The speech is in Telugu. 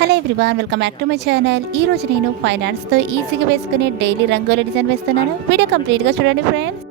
Hello everyone, welcome back to my channel. ఈ రోజు నేను ఫైనాన్స్తో ఈజీగా వేసుకునే డైలీ రంగోలీ డిజైన్ వేస్తున్నాను. వీడియో కంప్లీట్గా చూడండి ఫ్రెండ్స్.